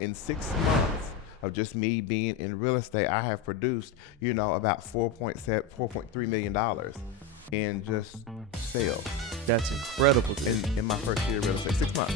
In 6 months of just me being in real estate, I have produced, about $4.3 million in just sales That's incredible, dude. in my first year of real estate. 6 months.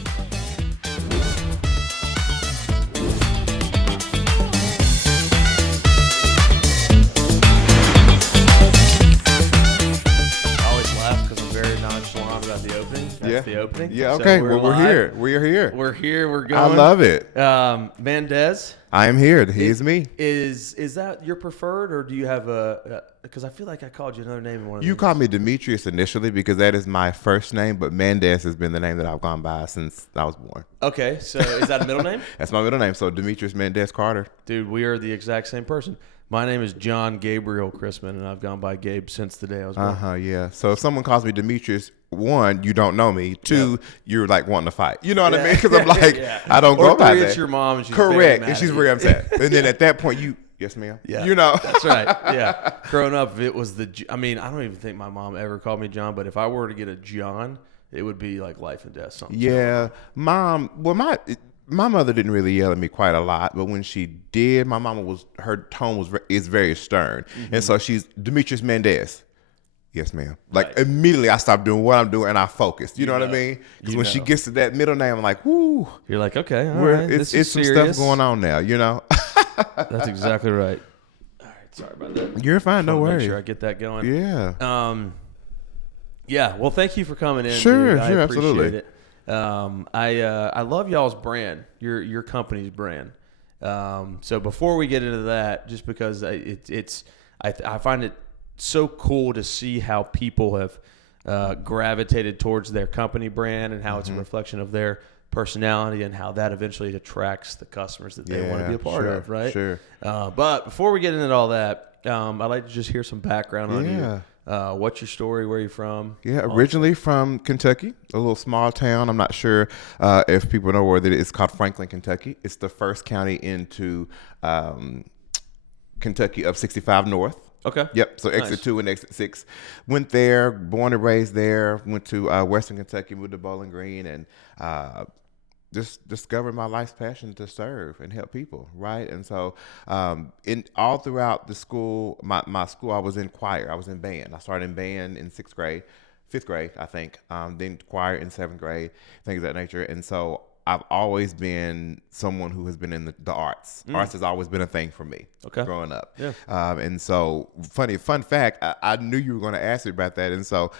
I always laugh because I'm very nonchalant about the opening. That's the opening. Yeah, So okay. We're live. here. We're here. We're here. We're I going. love it. Mandez. I am here. He is me. Is that your preferred, or do you have a? Because I feel like I called you another name in one of You these. called me Demetrius initially because that is my first name, but Mandez has been the name that I've gone by since I was born. Okay, so is that a middle name? That's my middle name. So Demetrius Mandez Carter. Dude, we are the exact same person. My name is John Gabriel Chrisman, and I've gone by Gabe since the day I was born. Yeah. So if someone calls me Demetrius, one, you don't know me. Two, you're like wanting to fight. You know what I mean? Because I'm like, I don't go by that. It's your mom, and she's very correct, mad and she's at very you. upset. And then at that point, yes, ma'am. Yeah, That's right. Yeah, growing up, it was I mean, I don't even think my mom ever called me John, but if I were to get a John, it would be like life and death. Something. Yeah, mom. Well, my mother didn't really yell at me quite a lot, but when she did, her tone is very stern, and so she's Demetrius Mandez. Yes, ma'am. Like immediately, I stopped doing what I'm doing and I focused. You know what I mean? Because when she gets to that middle name, I'm like, whoo. You're like, okay, all right, it's some serious. stuff going on now. That's exactly right. All right, sorry about that. You're fine. No worries. Make sure I get that going. Yeah. Yeah. Well, thank you for coming in. Sure. Dude. I appreciate Absolutely. it. I love y'all's brand. Your company's brand. So before we get into that, just because I find it so cool to see how people have gravitated towards their company brand and how it's a reflection of their personality and how that eventually attracts the customers that they want to be a part of, right? Sure. But before we get into all that, I'd like to just hear some background on you. What's your story? Where are you from? Yeah, originally from Kentucky, a little small town. I'm not sure if people know where it is. It's called Franklin, Kentucky. It's the first county into Kentucky up 65 North. Okay. Yep. So exit 2 and exit 6. Went there, born and raised there. Went to Western Kentucky, moved to Bowling Green, and just discovered my life's passion to serve and help people, right? And so in all throughout the school, my school, I was in choir. I was in band. I started in band in 5th grade, I think. Then choir in 7th grade, things of that nature. And so I've always been someone who has been in the arts. Arts has always been a thing for me growing up. Yeah. And so fun fact, I knew you were going to ask me about that. And so,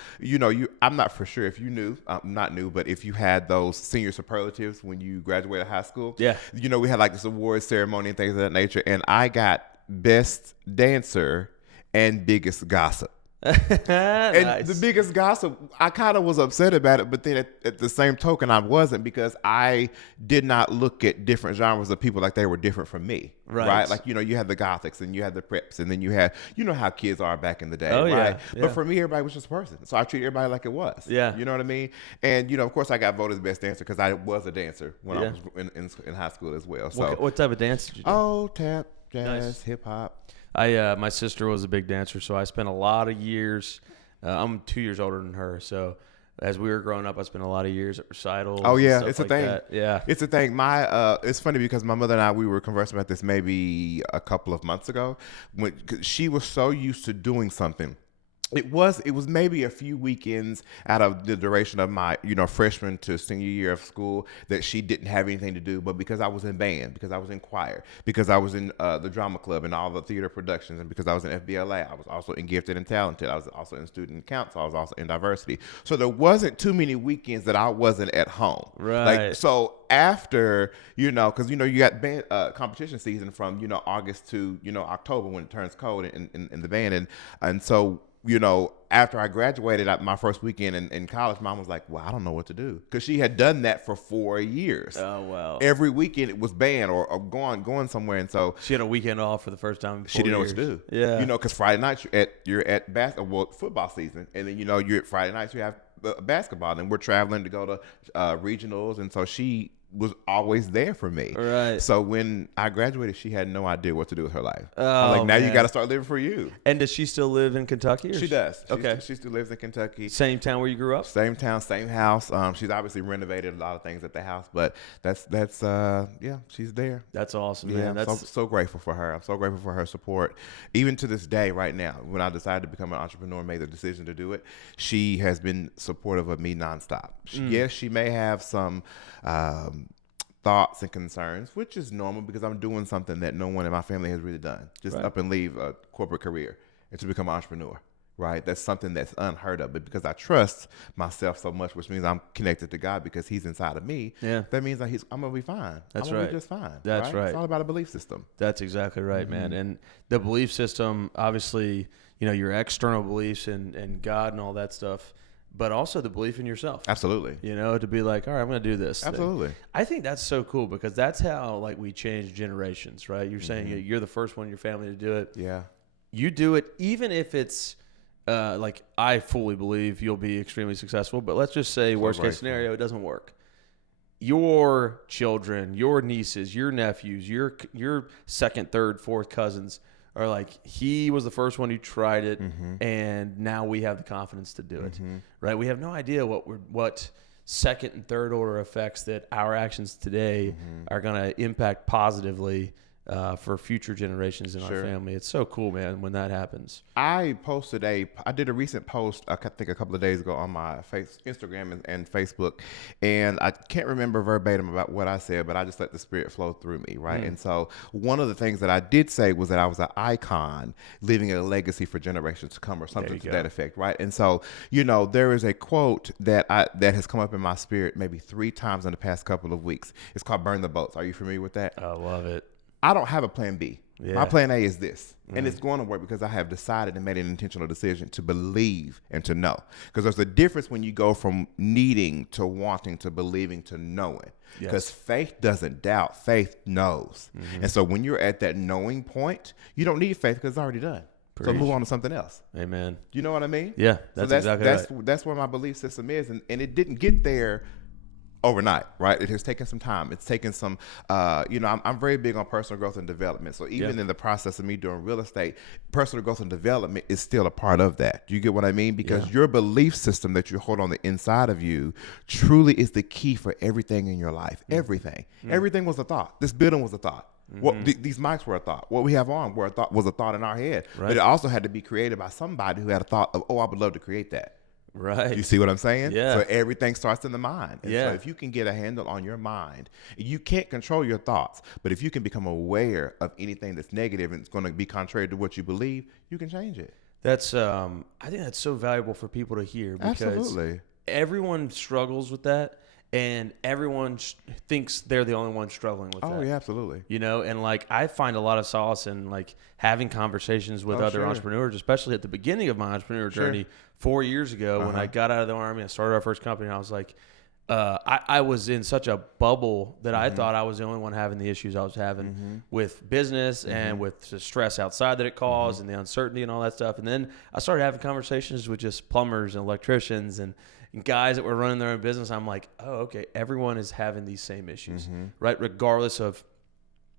I'm not for sure if you knew, not new, but if you had those senior superlatives when you graduated high school. Yeah. We had like this award ceremony and things of that nature. And I got best dancer and biggest gossip. And Nice. the biggest gossip, I kind of was upset about it, but then at the same token, I wasn't, because I did not look at different genres of people like they were different from me. Right? Like, you had the gothics and you had the preps, and then you had, how kids are back in the day. Right? Yeah. But for me, everybody was just a person. So I treat everybody like it was. Yeah. You know what I mean? And, of course, I got voted as best dancer because I was a dancer when I was in high school as well. So What type of dance did you do? Oh, tap, jazz, hip hop. My sister was a big dancer, so I spent a lot of years. I'm 2 years older than her, so as we were growing up, I spent a lot of years at recitals. Oh yeah, it's a thing. Yeah, it's a thing. It's funny because my mother and I, we were conversing about this maybe a couple of months ago, when 'cause she was so used to doing something. It was maybe a few weekends out of the duration of my, freshman to senior year of school that she didn't have anything to do. But because I was in band, because I was in choir, because I was in the drama club and all the theater productions, and because I was in FBLA, I was also in Gifted and Talented. I was also in student council. I was also in diversity. So there wasn't too many weekends that I wasn't at home. Right. So after, because, you got band competition season from, August to, October when it turns cold in the band. And so, after I graduated my first weekend in college, Mom was like, well, I don't know what to do. Because she had done that for 4 years. Oh, wow. Every weekend it was band or going somewhere. And so she had a weekend off for the first time in 4 she didn't years. know what to do. Yeah. Because Friday nights you're at football season. And then, you're at Friday nights you have basketball. And we're traveling to go to regionals. And so she was always there for me. Right. So when I graduated, she had no idea what to do with her life. I'm Oh, like, now you man. got to start living for you. And does she still live in Kentucky? Or She does. Okay. She still lives in Kentucky. Same town where you grew up? Same town, same house. She's obviously renovated a lot of things at the house, but that's yeah, she's there. That's awesome, Yeah, man. I'm so grateful for her. I'm so grateful for her support. Even to this day, right now, when I decided to become an entrepreneur and made the decision to do it, she has been supportive of me nonstop. Yes, she may have some thoughts and concerns, which is normal because I'm doing something that no one in my family has really done. Just Right. up and leave a corporate career and to become an entrepreneur. Right, that's something that's unheard of. But because I trust myself so much, which means I'm connected to God because He's inside of me. Yeah. That means that I'm gonna be fine. That's I'm gonna right. be just fine. That's right. It's all about a belief system. That's exactly right, man. And the belief system, obviously, your external beliefs and God and all that stuff, but also the belief in yourself. Absolutely. To be like, all right, I'm going to do this thing. Absolutely. I think that's so cool because that's how we change generations, right? You're saying you're the first one in your family to do it. Yeah. You do it even if it's I fully believe you'll be extremely successful, but let's just say worst case scenario, it doesn't work. Your children, your nieces, your nephews, your second, third, fourth cousins are like, he was the first one who tried it, and now we have the confidence to do it, right? We have no idea what second and third order effects that our actions today are going to impact positively for future generations in our family. It's so cool, man, when that happens. I did a recent post, I think a couple of days ago on my Instagram and Facebook, and I can't remember verbatim about what I said, but I just let the Spirit flow through me, right? And so one of the things that I did say was that I was an icon leaving a legacy for generations to come or something to that effect, right? And so, there is a quote that has come up in my spirit maybe 3 times in the past couple of weeks. It's called "Burn the Boats." Are you familiar with that? I love it. I don't have a plan B. Yeah. My plan A is this. And it's going to work because I have decided and made an intentional decision to believe and to know. Because there's a difference when you go from needing to wanting to believing to knowing. Because faith doesn't doubt, faith knows. And so when you're at that knowing point, you don't need faith because it's already done. So move on to something else. Amen. You know what I mean? Yeah, that's exactly right. That's where my belief system is. And it didn't get there overnight, right? It has taken some time. It's taken some, I'm very big on personal growth and development. So even in the process of me doing real estate, personal growth and development is still a part of that. Do you get what I mean? Because your belief system that you hold on the inside of you truly is the key for everything in your life. Everything. Everything was a thought. This building was a thought. These mics were a thought. What we have on was a thought in our head. Right. But it also had to be created by somebody who had a thought of, I would love to create that. Right. You see what I'm saying? Yeah. So everything starts in the mind. And so if you can get a handle on your mind, you can't control your thoughts, but if you can become aware of anything that's negative and it's going to be contrary to what you believe, you can change it. That's I think that's so valuable for people to hear because everyone struggles with that. And everyone thinks they're the only one struggling with that. Oh, yeah, absolutely. And I find a lot of solace in having conversations with other entrepreneurs, especially at the beginning of my entrepreneur journey 4 years ago when I got out of the Army. I started our first company. And I was like, I was in such a bubble that I thought I was the only one having the issues I was having with business and with the stress outside that it caused and the uncertainty and all that stuff. And then I started having conversations with just plumbers and electricians and guys that were running their own business. I'm like, oh, okay, everyone is having these same issues, right? Regardless of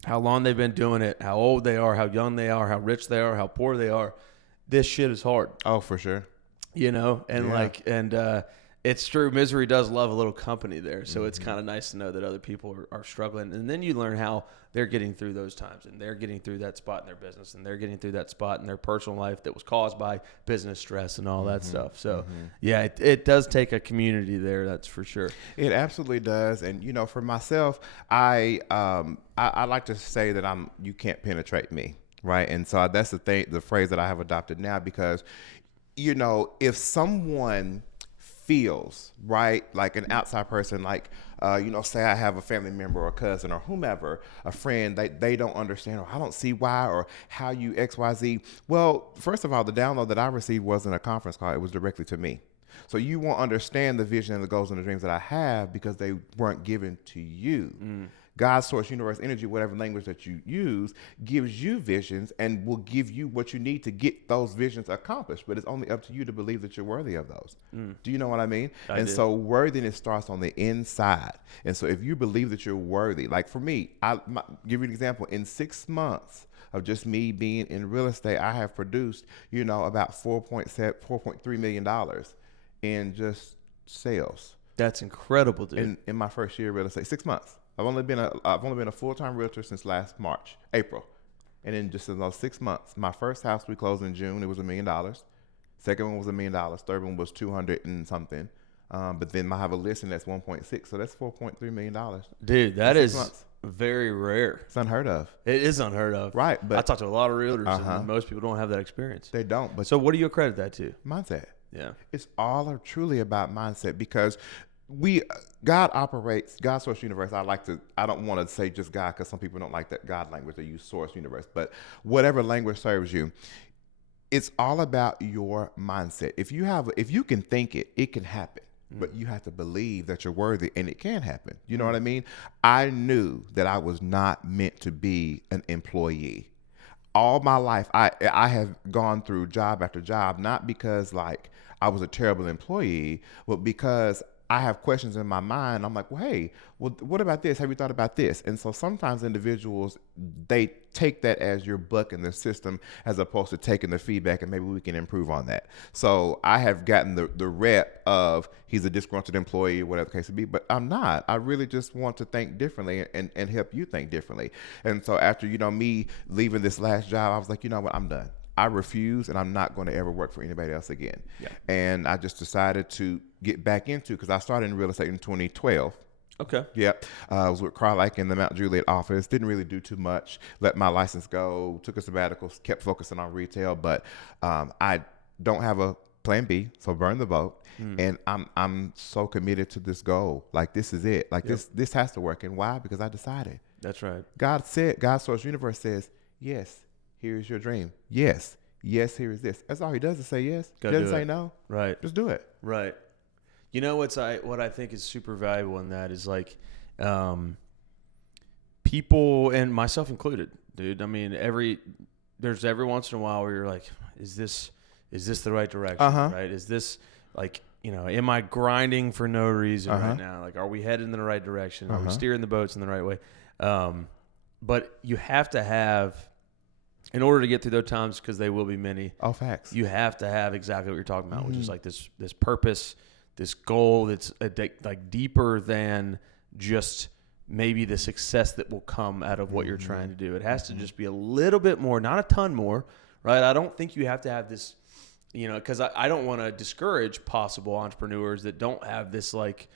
how long they've been doing it, how old they are, how young they are, how rich they are, how poor they are. This shit is hard. Oh, for sure. It's true. Misery does love a little company there. So it's kind of nice to know that other people are struggling. And then you learn how they're getting through those times and they're getting through that spot in their business and they're getting through that spot in their personal life that was caused by business stress and all that stuff. So it does take a community there. That's for sure. It absolutely does. And, for myself, I like to say that you can't penetrate me. Right. And so that's the phrase that I have adopted now because, if someone feels right, like an outside person, say I have a family member or a cousin or whomever, a friend, they don't understand or I don't see why or how you XYZ. Well, first of all, the download that I received wasn't a conference call. It was directly to me. So you won't understand the vision and the goals and the dreams that I have because they weren't given to you. God, source, universe, energy, whatever language that you use, gives you visions and will give you what you need to get those visions accomplished. But it's only up to you to believe that you're worthy of those. Do you know what I mean? I do. So worthiness starts on the inside. And so if you believe that you're worthy, like for me, give you an example. In 6 months of just me being in real estate, I have produced, about $4.3 million in just sales. That's incredible, dude. In my first year of real estate, 6 months. I've only been a full-time realtor since last April. And in just in those 6 months, my first house we closed in June, it was $1 million. Second one was $1 million. Third one was 200 and something. But then I have a listing that's 1.6, so that's $4.3 million. Dude, that is very rare. It's unheard of. It is unheard of. Right. But I talk to a lot of realtors, and most people don't have that experience. They don't. But so what do you accredit that to? Mindset. Yeah. It's all truly about mindset, because God operates, God, source, universe. I don't want to say just God, because some people don't like that God language. They use source, universe, but whatever language serves you. It's all about your mindset. If you can think it, it can happen. But you have to believe that you're worthy, and it can happen. You know what I mean? I knew that I was not meant to be an employee. All my life, I have gone through job after job, not because like I was a terrible employee, but because I have questions in my mind. I'm like, well, hey, what about this? Have you thought about this? And so sometimes individuals, they take that as your buck in the system, as opposed to taking the feedback and maybe we can improve on that. So I have gotten the rep of he's a disgruntled employee or whatever the case would be, but I'm not. I really just want to think differently and help you think differently. And so after, me leaving this last job, I was like, you know what, I'm done. I refuse, and I'm not going to ever work for anybody else again. Yeah. And I just decided to get back into, because I started in real estate in 2012. Okay. Yeah. I was with Crowlike in the Mount Juliet office. Didn't really do too much. Let my license go. Took a sabbatical. Kept focusing on retail. But I don't have a plan B, so burn the boat. And I'm so committed to this goal. Like, this is it. Like, this has to work. And why? Because I decided. That's right. God said, God, source, universe says, yes, here's your dream. Yes, here is this. That's all he does is say yes. He doesn't say no. Right. Just do it. Right. You know what I think is super valuable in that is like people, and myself included, dude. I mean, there's every once in a while where you're like, is this the right direction? Right? Is this like, am I grinding for no reason right now? Like, are we headed in the right direction? Are we steering the boats in the right way? But you have to have, in order to get through those times, because they will be many. All facts. You have to have exactly what you're talking about, which is like this purpose, this goal that's like deeper than just maybe the success that will come out of what you're trying to do. It has to just be a little bit more, not a ton more, right? I don't think you have to have this, because I don't want to discourage possible entrepreneurs that don't have this like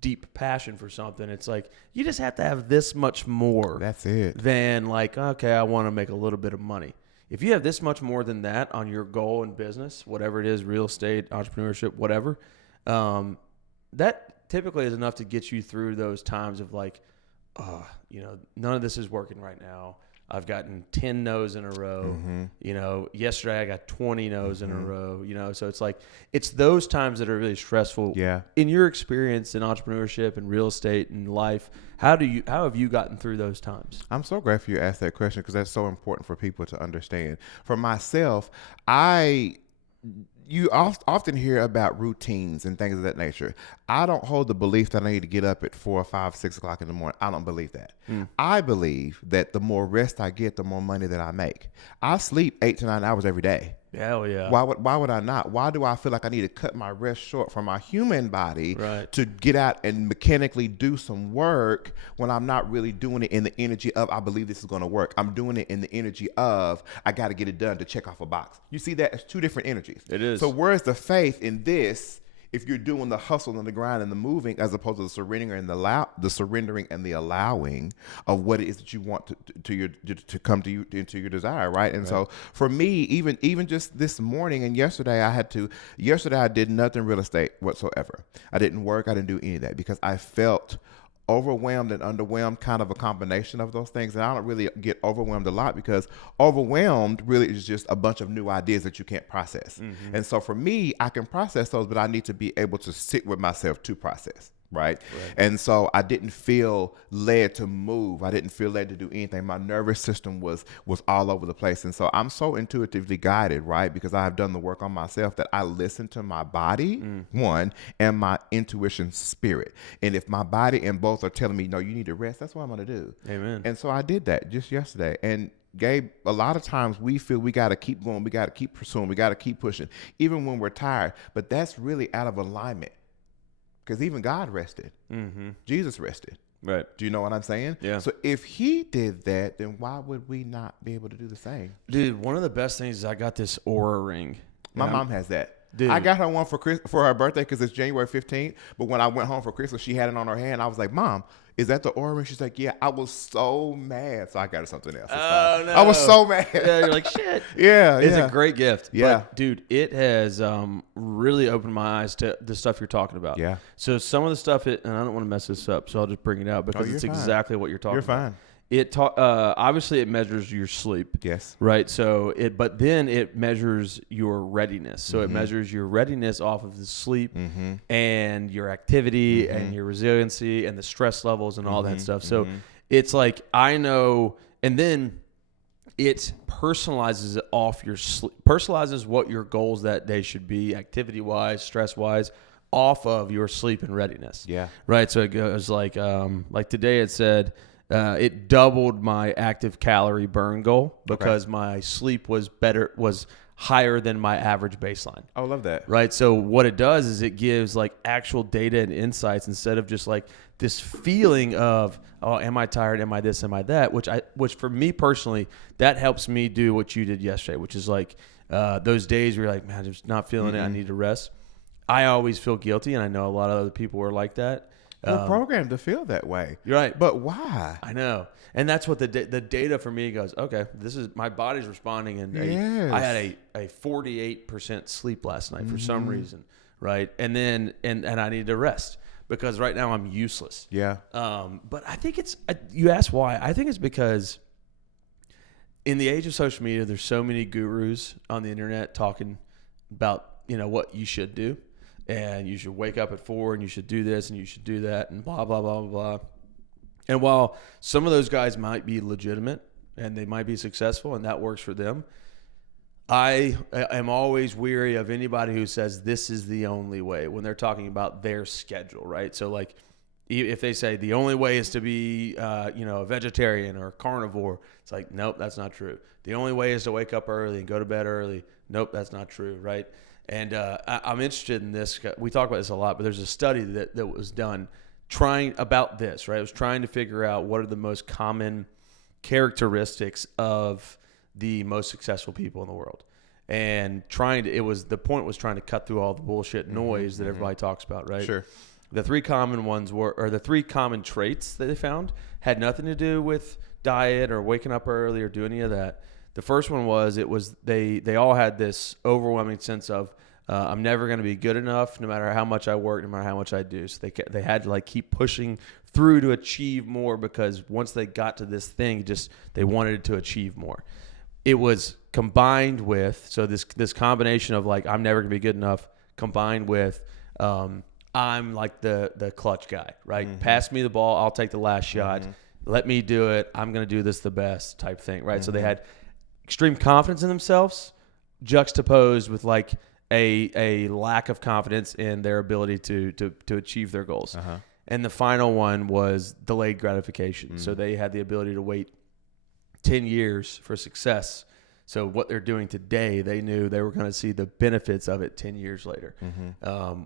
deep passion for something. It's like, you just have to have this much more. That's it. Than like, okay, I want to make a little bit of money. If you have this much more than that on your goal in business, whatever it is, real estate, entrepreneurship, whatever, that typically is enough to get you through those times of like, none of this is working right now. I've gotten 10 no's in a row. Yesterday I got 20 no's in a row. So it's like, it's those times that are really stressful. Yeah. In your experience in entrepreneurship and real estate and life, how have you gotten through those times? I'm so grateful you asked that question, because that's so important for people to understand. For myself, you often hear about routines and things of that nature. I don't hold the belief that I need to get up at 4 or 5, 6 o'clock in the morning. I don't believe that. I believe that the more rest I get, the more money that I make. I sleep 8 to 9 hours every day. Hell yeah. Why would I not? Why do I feel like I need to cut my rest short from my human body to get out and mechanically do some work when I'm not really doing it in the energy of, I believe this is going to work. I'm doing it in the energy of, I got to get it done to check off a box. You see that as two different energies. It is. So where's the faith in this if you're doing the hustle and the grind and the moving, as opposed to the surrendering and the allowing of what it is that you want to come to you into your desire, right? And so for me, even just this morning and yesterday, I did nothing real estate whatsoever. I didn't work. I didn't do any of that because I felt overwhelmed and underwhelmed, kind of a combination of those things. And I don't really get overwhelmed a lot, because overwhelmed really is just a bunch of new ideas that you can't process. And so for me, I can process those, but I need to be able to sit with myself to process. Right? And so I didn't feel led to move. I didn't feel led to do anything. My nervous system was all over the place. And so I'm so intuitively guided, right? Because I have done the work on myself that I listen to my body, one, and my intuition spirit. And if my body and both are telling me, no, you need to rest, that's what I'm going to do. Amen. And so I did that just yesterday. And Gabe, a lot of times we feel we got to keep going. We got to keep pursuing. We got to keep pushing, even when we're tired. But that's really out of alignment. Because even God rested. Jesus rested. Right. Do you know what I'm saying? Yeah. So if he did that, then why would we not be able to do the same? Dude, one of the best things is I got this Aura ring. My mom has that. Dude. I got her one for her birthday because it's January 15th. But when I went home for Christmas, she had it on her hand. I was like, Mom, is that the Aura ring? She's like, yeah. I was so mad. So I got her something else. Oh, no. I was so mad. Yeah, you're like, shit. Yeah. It's a great gift. Yeah. But, dude, it has really opened my eyes to the stuff you're talking about. Yeah. So some of the stuff, and I don't want to mess this up, so I'll just bring it out because it's fine. exactly what you're talking about. You're fine. Obviously it measures your sleep. Yes. Right. So but then it measures your readiness. So it measures your readiness off of the sleep and your activity and your resiliency and the stress levels and all that stuff. So it's like, I know, and then it personalizes it off your sleep, personalizes what your goals that day should be, activity wise, stress wise, off of your sleep and readiness. Yeah. Right. So it goes like today it said, it doubled my active calorie burn goal because my sleep was higher than my average baseline. I love that. Right. So what it does is it gives like actual data and insights instead of just like this feeling of, oh, am I tired? Am I this? Am I that? Which for me personally, that helps me do what you did yesterday, which is like those days where you're like, man, I'm just not feeling it. I need to rest. I always feel guilty. And I know a lot of other people are like that. We're programmed to feel that way. You're right. But why? I know. And that's what the data for me goes, okay, this is my body's responding. And I had a 48% sleep last night for some reason. Right. And then, and I need to rest because right now I'm useless. Yeah. But I think you asked why. I think it's because in the age of social media, there's so many gurus on the internet talking about, what you should do. And you should wake up at 4 and you should do this and you should do that and blah, blah, blah, blah, blah. And while some of those guys might be legitimate and they might be successful and that works for them, I am always weary of anybody who says this is the only way when they're talking about their schedule, right? So like if they say the only way is to be, a vegetarian or a carnivore, it's like, nope, that's not true. The only way is to wake up early and go to bed early. Nope, that's not true, right? And I'm interested in this. We talk about this a lot, but there's a study that was done about this, right? It was trying to figure out what are the most common characteristics of the most successful people in the world. And the point was trying to cut through all the bullshit noise that everybody talks about, right? Sure. The three common traits that they found had nothing to do with diet or waking up early or do any of that. The first one was they all had this overwhelming sense of I'm never going to be good enough no matter how much I work, no matter how much I do. So they had to like keep pushing through to achieve more because once they got to this thing, they wanted to achieve more. It was combined with this combination of like I'm never going to be good enough combined with I'm like the clutch guy, right? Pass me the ball, I'll take the last shot. Let me do it. I'm going to do this the best type thing, right? So they had extreme confidence in themselves juxtaposed with like a lack of confidence in their ability to achieve their goals. And the final one was delayed gratification. So they had the ability to wait 10 years for success. So what they're doing today, they knew they were going to see the benefits of it 10 years later,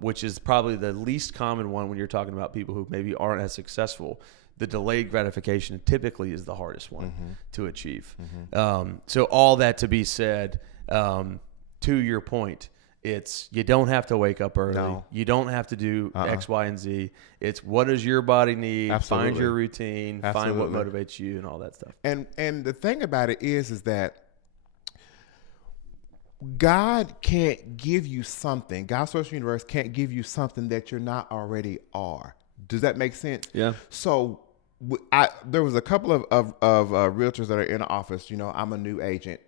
which is probably the least common one when you're talking about people who maybe aren't as successful. The delayed gratification typically is the hardest one to achieve. So all that to be said, to your point, you don't have to wake up early. No. You don't have to do X, Y, and Z. It's what does your body need? Absolutely. Find your routine. Absolutely. Find what motivates you and all that stuff. And the thing about it is that God can't give you something. God's social universe can't give you something that you're not already are. Does that make sense? Yeah. So there was a couple of realtors that are in the office. I'm a new agent.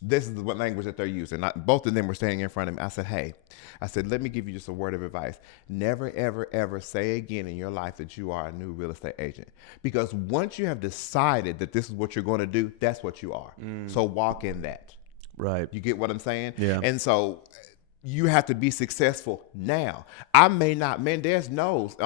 This is what language that they're using. Both of them were standing in front of me. I said, hey, let me give you just a word of advice. Never, ever, ever say again in your life that you are a new real estate agent. Because once you have decided that this is what you're going to do, that's what you are. So walk in that. Right. You get what I'm saying? Yeah. And so you have to be successful now. I may not, Mandez knows.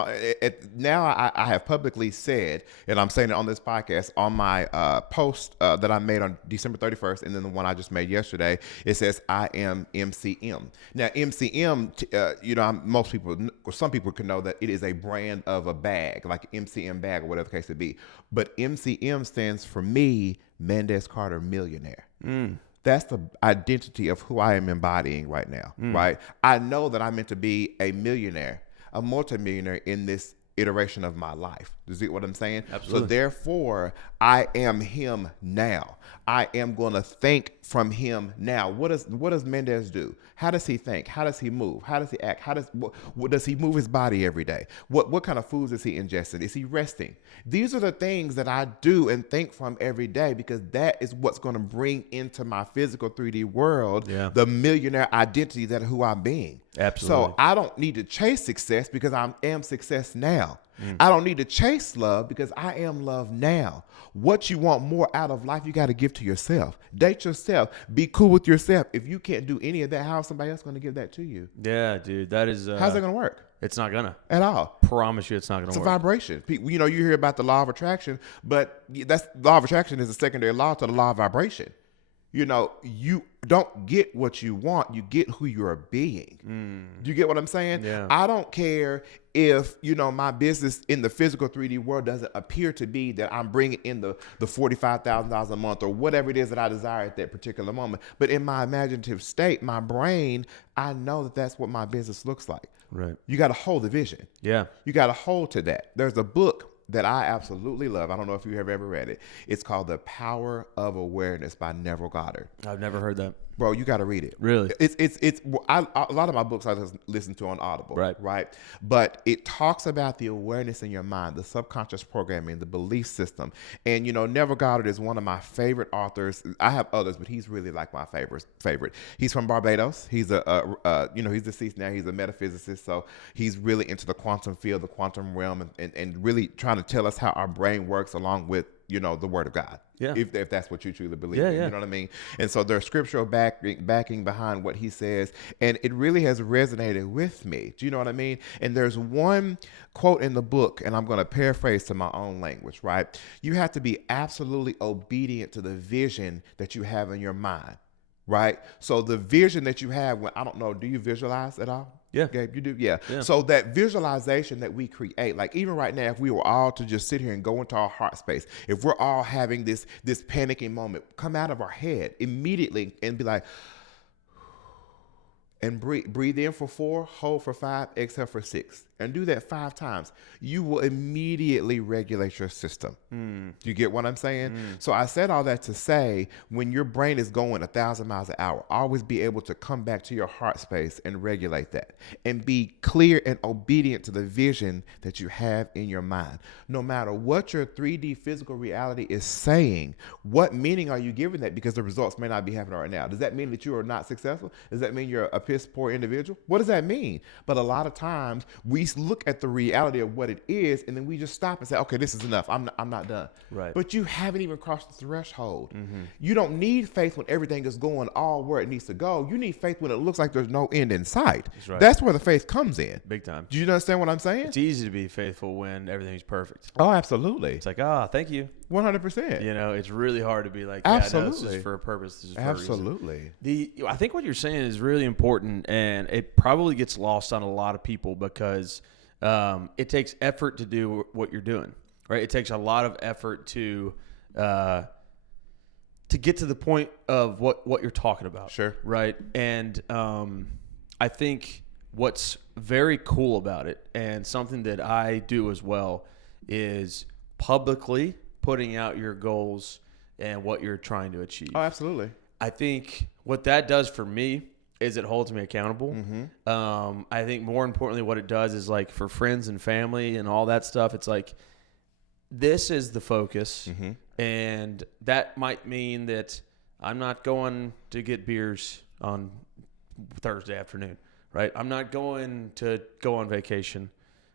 Now I have publicly said, and I'm saying it on this podcast, on my post that I made on December 31st, and then the one I just made yesterday, it says, I am MCM. Now, MCM, most people, or some people can know that it is a brand of a bag, like MCM bag or whatever the case it be. But MCM stands for me, Mandez Carter Millionaire. That's the identity of who I am embodying right now, right? I know that I'm meant to be a millionaire, a multimillionaire in this iteration of my life. You see what I'm saying? Absolutely. So therefore, I am him now. I am going to think from him now. What does Mandez do? How does he think? How does he move? How does he act? What does he move his body every day? What kind of foods is he ingesting? Is he resting? These are the things that I do and think from every day, because that is what's going to bring into my physical 3D world the millionaire identity that who I'm being. Absolutely. So I don't need to chase success because I am success now. I don't need to chase love because I am love now. What you want more out of life, you got to give to yourself. Date yourself. Be cool with yourself. If you can't do any of that, how's somebody else going to give that to you? Yeah, dude. That is. How's it going to work? It's not gonna. At all. Promise you, it's not gonna work. It's a vibration. People, you hear about the law of attraction, but the law of attraction is a secondary law to the law of vibration. You don't get what you want. You get who you're being. Do you get what I'm saying? Yeah. I don't care if, my business in the physical 3D world doesn't appear to be that I'm bringing in the $45,000 a month or whatever it is that I desire at that particular moment. But in my imaginative state, my brain, I know that that's what my business looks like. Right. You got to hold the vision. Yeah. You got to hold to that. There's a book that I absolutely love. I don't know if you have ever read it. It's called The Power of Awareness by Neville Goddard. I've never heard that. Bro, you got to read it. Really? A lot of my books I just listen to on Audible. Right. But it talks about the awareness in your mind, the subconscious programming, the belief system. And, Neville Goddard is one of my favorite authors. I have others, but he's really like my favorite. He's from Barbados. He's he's deceased now. He's a metaphysicist. So he's really into the quantum field, the quantum realm, and really trying to tell us how our brain works along with, the word of God. Yeah. If that's what you truly believe in. Yeah. You know what I mean? And so there's scriptural backing behind what he says. And it really has resonated with me. Do you know what I mean? And there's one quote in the book, and I'm going to paraphrase to my own language, right? You have to be absolutely obedient to the vision that you have in your mind, right? So the vision that you have, I don't know, do you visualize at all? Yeah. Gabe, you do? Yeah. So that visualization that we create, like even right now, if we were all to just sit here and go into our heart space, if we're all having this panicking moment, come out of our head immediately and be like, and breathe in for 4, hold for 5, exhale for 6, and do that 5 times. You will immediately regulate your system. Do you get what I'm saying? So I said all that to say, when your brain is going 1,000 miles an hour, always be able to come back to your heart space and regulate that, and be clear and obedient to the vision that you have in your mind. No matter what your 3D physical reality is saying, what meaning are you giving that? Because the results may not be happening right now. Does that mean that you are not successful? Does that mean you're a piss poor individual? What does that mean? But a lot of times we look at the reality of what it is, and then we just stop and say, okay, this is enough. I'm not done. Right. But you haven't even crossed the threshold. You don't need faith when everything is going all where it needs to go. You need faith when it looks like there's no end in sight. That's right. That's where the faith comes in. Big time. Do you understand what I'm saying? It's easy to be faithful when everything's perfect. Oh, absolutely. It's like, thank you. 100%. It's really hard to be like, absolutely. No, this is for a purpose. This is for absolutely. A reason. I think what you're saying is really important, and it probably gets lost on a lot of people because it takes effort to do what you're doing, right? It takes a lot of effort to get to the point of what you're talking about. Sure. Right. And I think what's very cool about it, and something that I do as well, is publicly putting out your goals and what you're trying to achieve. Oh, absolutely. I think what that does for me is it holds me accountable. I think more importantly, what it does is, like, for friends and family and all that stuff, it's like, this is the focus, and that might mean that I'm not going to get beers on Thursday afternoon, right? I'm not going to go on vacation.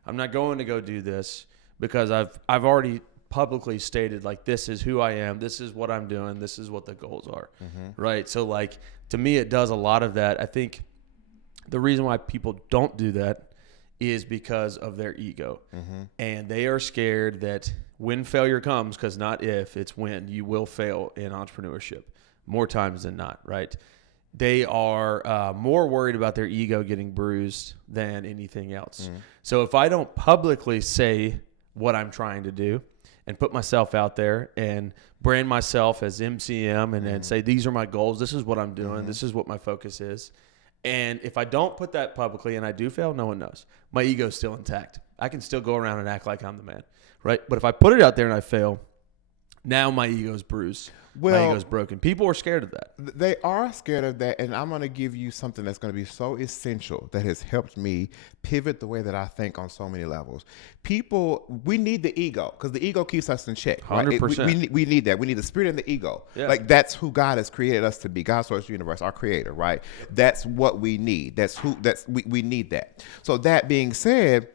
I'm not going to go do this because I've already publicly stated, like, this is who I am. This is what I'm doing. This is what the goals are, right? So, like, to me, it does a lot of that. I think the reason why people don't do that is because of their ego. And they are scared that when failure comes, because not if, it's when, you will fail in entrepreneurship more times than not, right? They are more worried about their ego getting bruised than anything else. So if I don't publicly say what I'm trying to do and put myself out there and brand myself as MCM and then say, these are my goals, this is what I'm doing, this is what my focus is. And if I don't put that publicly and I do fail, no one knows. My ego's still intact. I can still go around and act like I'm the man, right? But if I put it out there and I fail, now my ego's bruised. My ego's broken. People are scared of that. They are scared of that, and I'm going to give you something that's going to be so essential that has helped me pivot the way that I think on so many levels. People, we need the ego because the ego keeps us in check. 100%. We need that. We need the spirit and the ego. Yeah. Like, that's who God has created us to be. God, source, universe, our creator, right? That's what we need. We need that. So that being said,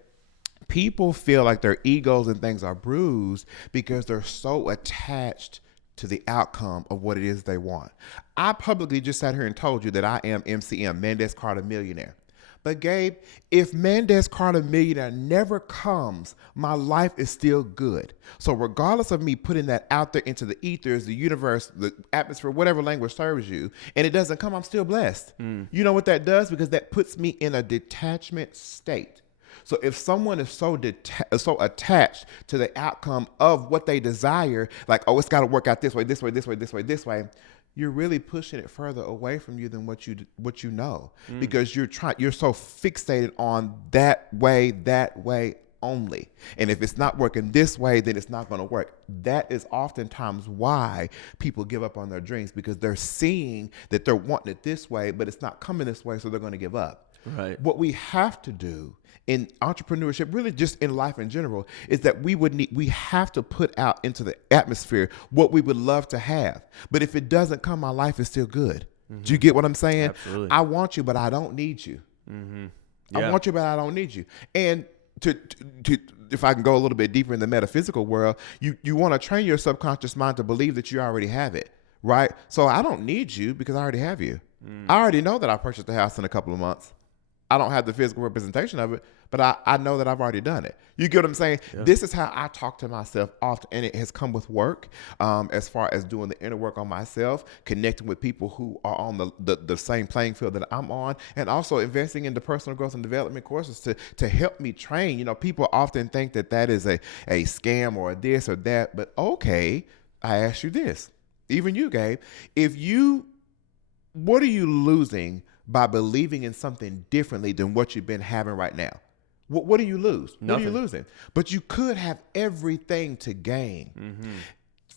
people feel like their egos and things are bruised because they're so attached to the outcome of what it is they want. I publicly just sat here and told you that I am MCM, Mandez Carter Millionaire. But Gabe, if Mandez Carter Millionaire never comes, my life is still good. So regardless of me putting that out there into the ethers, the universe, the atmosphere, whatever language serves you, and it doesn't come, I'm still blessed. You know what that does? Because that puts me in a detachment state. So if someone is so attached to the outcome of what they desire, like, oh, it's got to work out this way, this way, this way, this way, this way, you're really pushing it further away from you than what you know, because you're so fixated on that way only. And if it's not working this way, then it's not going to work. That is oftentimes why people give up on their dreams, because they're seeing that they're wanting it this way, but it's not coming this way, so they're going to give up. Right. What we have to do in entrepreneurship, really just in life in general, is that we have to put out into the atmosphere what we would love to have. But if it doesn't come, my life is still good. Do you get what I'm saying? Absolutely. I want you, but I don't need you. Yeah. I want you, but I don't need you. And to if I can go a little bit deeper in the metaphysical world, you want to train your subconscious mind to believe that you already have it, right? So I don't need you because I already have you. I already know that I purchased the house in a couple of months. I don't have the physical representation of it, but I know that I've already done it. You get what I'm saying? Yeah. This is how I talk to myself often, and it has come with work, as far as doing the inner work on myself, connecting with people who are on the same playing field that I'm on, and also investing in the personal growth and development courses to help me train. You know, people often think that is a scam or a this or that, but okay, I ask you this, even you, Gabe, what are you losing by believing in something differently than what you've been having right now? What do you lose? Nothing. What are you losing? But you could have everything to gain.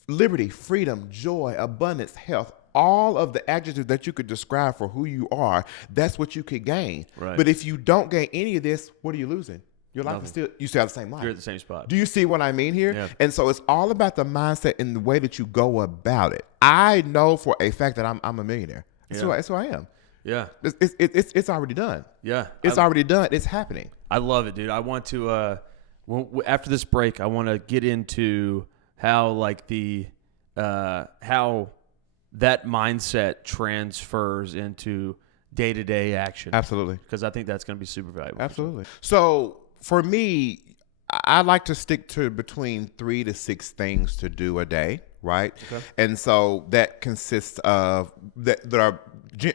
Liberty, freedom, joy, abundance, health, all of the adjectives that you could describe for who you are, that's what you could gain. Right. But if you don't gain any of this, what are you losing? Your life is you still have the same life. You're at the same spot. Do you see what I mean here? Yeah. And so it's all about the mindset and the way that you go about it. I know for a fact that I'm a millionaire. That's who I am. Yeah. It's already done. Yeah. It's already done. It's happening. I love it, dude. I want to, after this break, I want to get into how how that mindset transfers into day-to-day action. Absolutely. Because I think that's going to be super valuable. Absolutely. So for me, I like to stick to between 3 to 6 things to do a day. Right. Okay. And so that consists of that are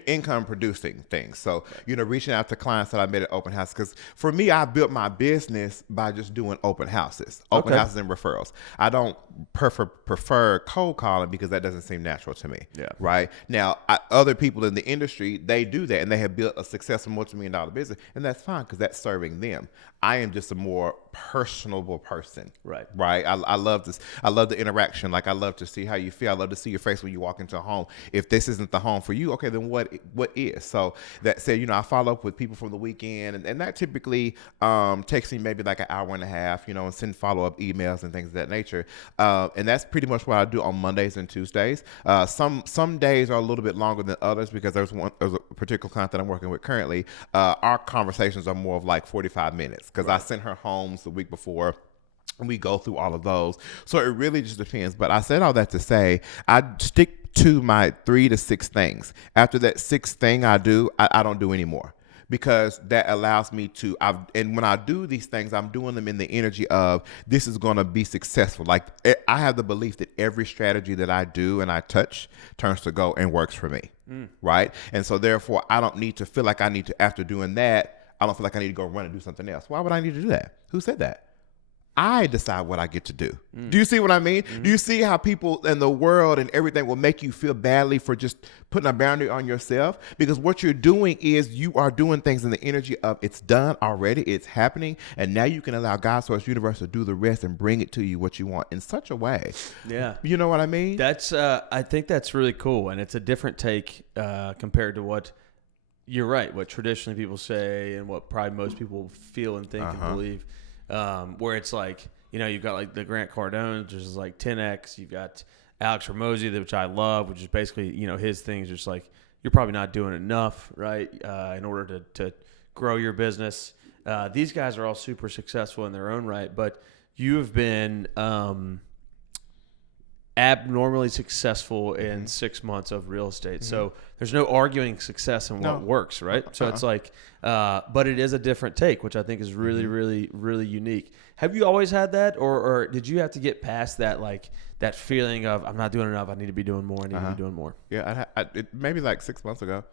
income producing things. So, reaching out to clients that I met at open houses. Because for me, I built my business by just doing open houses and referrals. I don't prefer cold calling because that doesn't seem natural to me. Yeah. Right. Now, other people in the industry, they do that and they have built a successful multi-million-dollar business, and that's fine because that's serving them. I am just a more personable person. Right. Right. I love this. I love the interaction. Like, I love to see how you feel. I love to see your face when you walk into a home. If this isn't the home for you, okay, then what is? So that said, I follow up with people from the weekend, and that typically takes me maybe like an hour and a half, and send follow-up emails and things of that nature. And that's pretty much what I do on Mondays and Tuesdays. Some days are a little bit longer than others because there's a particular client that I'm working with currently. Our conversations are more of like 45 minutes because I sent her homes the week before. And we go through all of those. So it really just depends. But I said all that to say, I stick to my 3 to 6 things. After that 6th thing I do, I don't do anymore. Because that allows me to, and when I do these things, I'm doing them in the energy of this is going to be successful. Like, I have the belief that every strategy that I do and I touch turns to go and works for me. Right. And so therefore, I don't need to feel like I need to, after doing that, I don't feel like I need to go run and do something else. Why would I need to do that? Who said that? I decide what I get to do. Do you see what I mean? Do you see how people in the world and everything will make you feel badly for just putting a boundary on yourself? Because what you're doing is you are doing things in the energy of it's done already, it's happening, and now you can allow God, Source, Universe to do the rest and bring it to you what you want in such a way. Yeah. You know what I mean? That's I think that's really cool, and it's a different take compared to what you're right, what traditionally people say and what probably most people feel and think and believe. Where it's like, you've got like the Grant Cardone, which is like 10X. You've got Alex Ramosi, which I love, which is basically, his thing is just like, you're probably not doing enough, right? In order to grow your business. These guys are all super successful in their own right, but you have been, abnormally successful in 6 months of real estate. So there's no arguing success in what works, right? So it's like, but it is a different take, which I think is really, really, really unique. Have you always had that, or did you have to get past that, like that feeling of I'm not doing enough, I need to be doing more, I need to be doing more? Yeah, maybe like 6 months ago.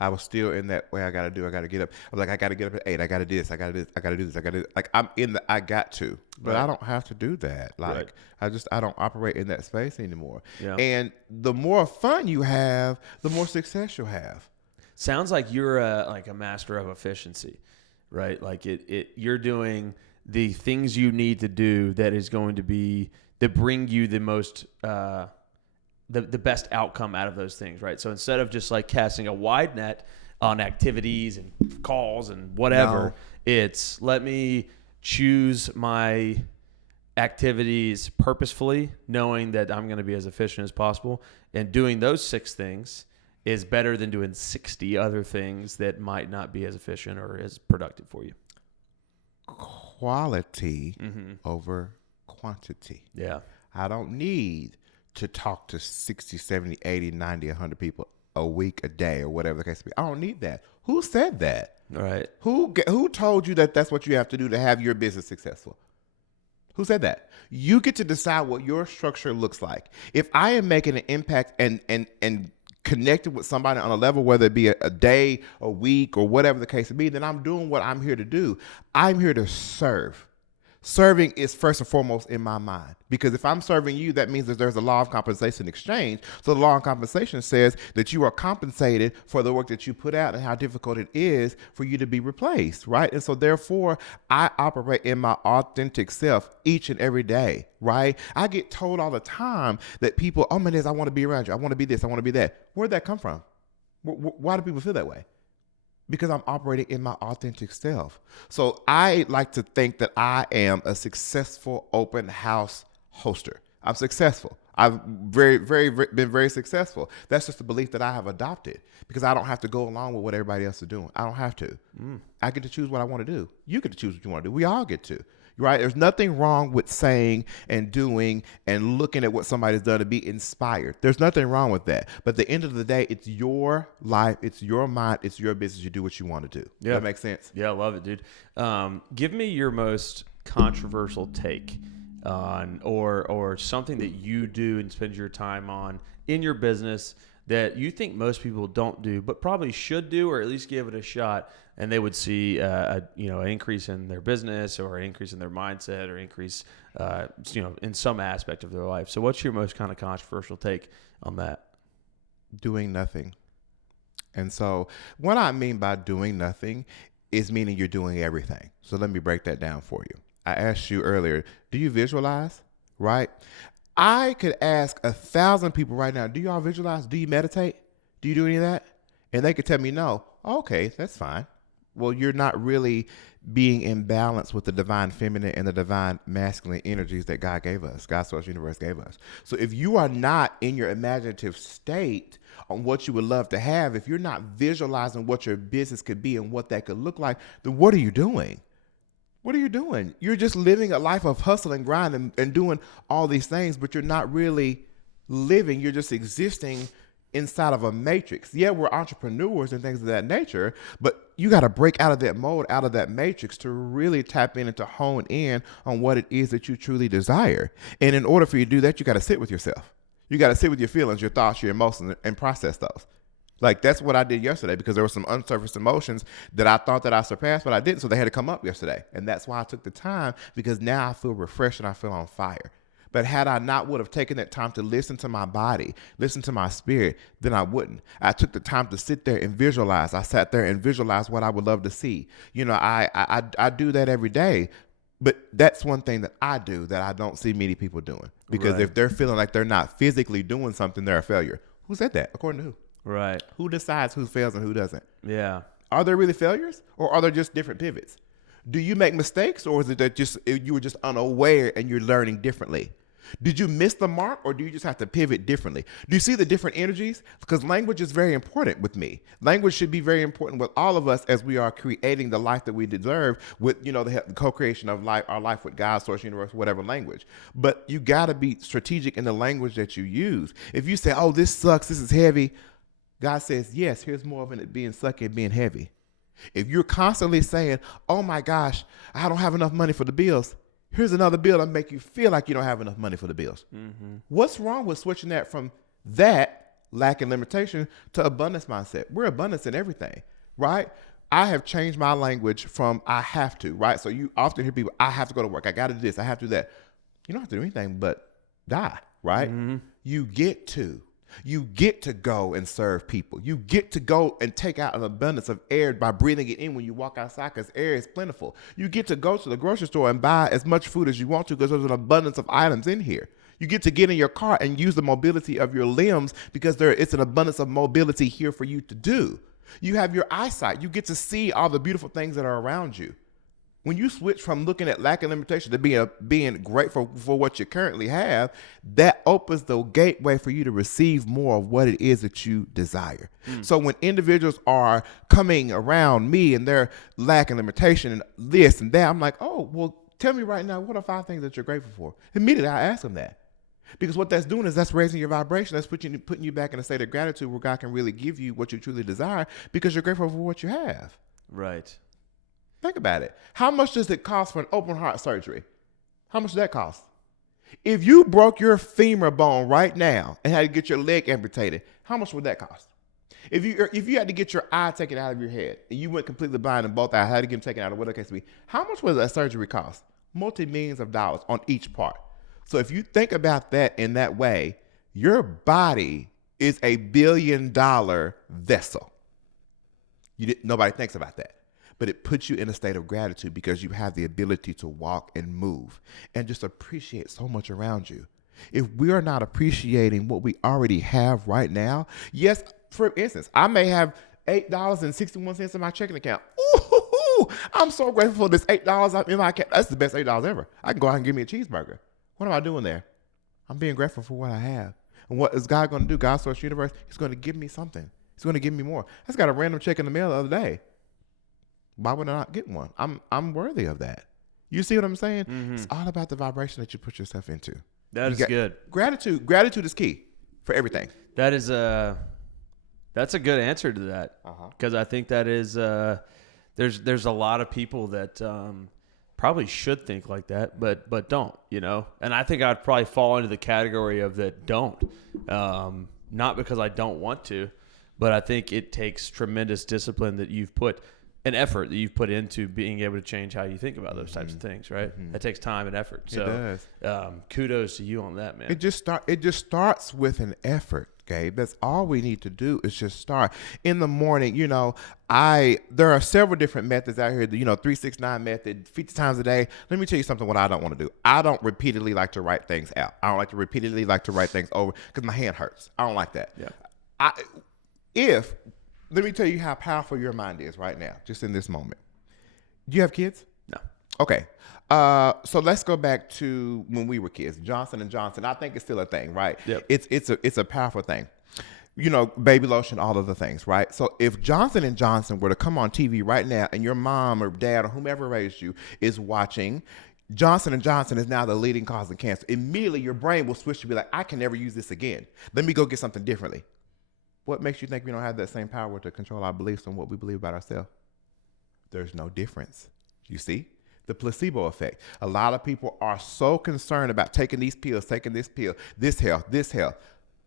I was still in that way. I got to get up. I'm like, I got to get up at 8. I got to do this. I got to do this. I got to, like, I'm in the, I got to, but I don't have to do that. Like, I don't operate in that space anymore. Yeah. And the more fun you have, the more success you'll have. Sounds like you're like a master of efficiency, right? Like you're doing the things you need to do that is going to bring you the most, the best outcome out of those things, right? So instead of just like casting a wide net on activities and calls and whatever, it's let me choose my activities purposefully, knowing that I'm going to be as efficient as possible. And doing those 6 things is better than doing 60 other things that might not be as efficient or as productive for you. Quality over quantity. Yeah. I don't need to talk to 60, 70, 80, 90, 100 people a week, a day, or whatever the case may be. I don't need that. Who said that? Right. Who told you that that's what you have to do to have your business successful? Who said that? You get to decide what your structure looks like. If I am making an impact and connected with somebody on a level, whether it be a day, a week, or whatever the case may be, then I'm doing what I'm here to do. I'm here to serve. Serving is first and foremost in my mind, because if I'm serving you, that means that there's a law of compensation exchange. So the law of compensation says that you are compensated for the work that you put out and how difficult it is for you to be replaced, right? And so therefore, I operate in my authentic self each and every day, right? I get told all the time that people, oh, Mandez, I want to be around you. I want to be this. I want to be that. Where'd that come from? Why do people feel that way? Because I'm operating in my authentic self. So I like to think that I am a successful open house hoster. I'm successful. I've been very successful. That's just a belief that I have adopted because I don't have to go along with what everybody else is doing. I don't have to. I get to choose what I want to do. You get to choose what you want to do. We all get to. Right? There's nothing wrong with saying and doing and looking at what somebody's done to be inspired. There's nothing wrong with that. But at the end of the day, it's your life, it's your mind, it's your business. You do what you want to do. Yeah. That makes sense? Yeah, I love it, dude. Give me your most controversial take on or something that you do and spend your time on in your business that you think most people don't do, but probably should do, or at least give it a shot, and they would see an increase in their business or an increase in their mindset or increase in some aspect of their life. So what's your most kind of controversial take on that? Doing nothing. And so what I mean by doing nothing is meaning you're doing everything. So let me break that down for you. I asked you earlier, do you visualize? Right? I could ask 1,000 people right now, do y'all visualize? Do you meditate? Do you do any of that? And they could tell me no. Okay, that's fine. Well, you're not really being in balance with the divine feminine and the divine masculine energies that God gave us, God's source universe gave us. So if you are not in your imaginative state on what you would love to have, if you're not visualizing what your business could be and what that could look like, then what are you doing? What are you doing? You're just living a life of hustle and grind and doing all these things, but you're not really living. You're just existing inside of a matrix. Yeah, we're entrepreneurs and things of that nature, but you got to break out of that mode, out of that matrix to really tap in and to hone in on what it is that you truly desire. And in order for you to do that, you got to sit with yourself. You got to sit with your feelings, your thoughts, your emotions, and process those. Like, that's what I did yesterday, because there were some unsurfaced emotions that I thought that I surpassed, but I didn't. So they had to come up yesterday. And that's why I took the time, because now I feel refreshed and I feel on fire. But had I not would have taken that time to listen to my body, listen to my spirit, then I wouldn't. I took the time to sit there and visualize. I sat there and visualized what I would love to see. You know, I do that every day. But that's one thing that I do that I don't see many people doing. Because if they're feeling like they're not physically doing something, they're a failure. Who said that? According to who? Right. Who decides who fails and who doesn't? Yeah. Are there really failures, or are there just different pivots? Do you make mistakes, or is it that just you were just unaware and you're learning differently? Did you miss the mark, or do you just have to pivot differently? Do you see the different energies? Because language is very important with me. Language should be very important with all of us as we are creating the life that we deserve with, you know, the co-creation of life, our life with God, source, universe, whatever language. But you got to be strategic in the language that you use. If you say, oh, this sucks, this is heavy, God says, yes, here's more of it being sucky and being heavy. If you're constantly saying, oh my gosh, I don't have enough money for the bills, here's another bill that make you feel like you don't have enough money for the bills. Mm-hmm. What's wrong with switching that from that lack and limitation to abundance mindset? We're abundance in everything, right? I have changed my language from I have to, right? So you often hear people, I have to go to work. I got to do this. I have to do that. You don't have to do anything but die, right? Mm-hmm. You get to. You get to go and serve people. You get to go and take out an abundance of air by breathing it in when you walk outside, because air is plentiful. You get to go to the grocery store and buy as much food as you want to, because there's an abundance of items in here. You get to get in your car and use the mobility of your limbs, because it's an abundance of mobility here for you to do. You have your eyesight. You get to see all the beautiful things that are around you. When you switch from looking at lack and limitation to being grateful for what you currently have, that opens the gateway for you to receive more of what it is that you desire. So when individuals are coming around me and they're lack and limitation and this and that, I'm like, oh, well, tell me right now, what are 5 things that you're grateful for? Immediately I ask them that. Because what that's doing is that's raising your vibration. That's putting you back in a state of gratitude where God can really give you what you truly desire, because you're grateful for what you have. Right. Think about it. How much does it cost for an open heart surgery? How much does that cost? If you broke your femur bone right now and had to get your leg amputated, how much would that cost? If you had to get your eye taken out of your head and you went completely blind in both eyes, had to get them taken out, or whatever the case may be, how much would that surgery cost? Multi-millions of dollars on each part. So if you think about that in that way, your body is a $1 billion vessel. Nobody thinks about that. But it puts you in a state of gratitude, because you have the ability to walk and move and just appreciate so much around you. If we are not appreciating what we already have right now, yes, for instance, I may have $8.61 in my checking account. Ooh, I'm so grateful for this $8 in my account. That's the best $8 ever. I can go out and give me a cheeseburger. What am I doing there? I'm being grateful for what I have. And what is God going to do? God, source, universe, He's going to give me something. He's going to give me more. I just got a random check in the mail the other day. Why would I not get one? I'm worthy of that. You see what I'm saying? Mm-hmm. It's all about the vibration that you put yourself into. That is good. Gratitude is key for everything. That's a good answer to that. Because I think that is there's a lot of people that probably should think like that, but don't, you know. And I think I'd probably fall into the category of that don't. Not because I don't want to, but I think it takes tremendous discipline that you've put. an effort that you've put into being able to change how you think about those types of things, right? That takes time and effort. So, it does. Kudos to you on that, man. It just starts with an effort, Gabe. That's all we need to do is just start in the morning. There are several different methods out here. 3-6-9 method, 50 times a day. Let me tell you something. What I don't want to do. I don't repeatedly like to write things out. I don't like to repeatedly like to write things over because my hand hurts. I don't like that. Yeah. Let me tell you how powerful your mind is right now, just in this moment. Do you have kids? No. Okay. So let's go back to when we were kids. Johnson & Johnson. I think it's still a thing, right? Yep. It's a powerful thing. Baby lotion, all of the things, right? So if Johnson & Johnson were to come on TV right now and your mom or dad or whomever raised you is watching, Johnson & Johnson is now the leading cause of cancer. Immediately your brain will switch to be like, I can never use this again. Let me go get something differently. What makes you think we don't have that same power to control our beliefs and what we believe about ourselves? There's no difference. You see? The placebo effect. A lot of people are so concerned about taking these pills, taking this pill, this health.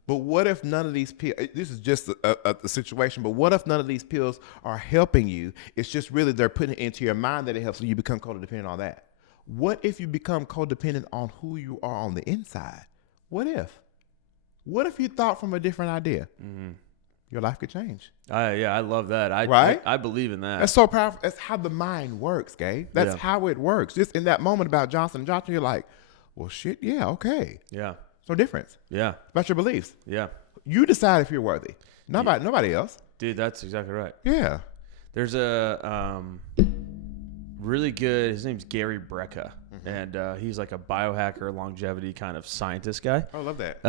But what if none of these pills, this is just a situation, but what if none of these pills are helping you? It's just really they're putting it into your mind that it helps, so you become codependent on that. What if you become codependent on who you are on the inside? What if? What if you thought from a different idea? Mm-hmm. Your life could change. I love that. Right? I believe in that. That's so powerful. That's how the mind works, Gabe. That's how it works. Just in that moment about Johnson & Johnson, you're like, well, shit, yeah, okay. Yeah. It's no difference. Yeah. About your beliefs. Yeah. You decide if you're worthy. Nobody else. Dude, that's exactly right. Yeah. There's a really good, his name's Gary Brecka, and he's like a biohacker, longevity kind of scientist guy. I love that.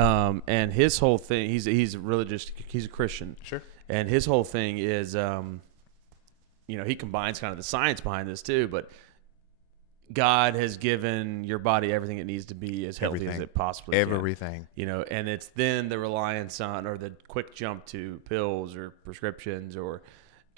And his whole thing, he's a Christian. Sure. And his whole thing is, he combines kind of the science behind this too, but God has given your body everything it needs to be as healthy as it possibly can. Everything. And it's then the reliance on, or the quick jump to pills or prescriptions or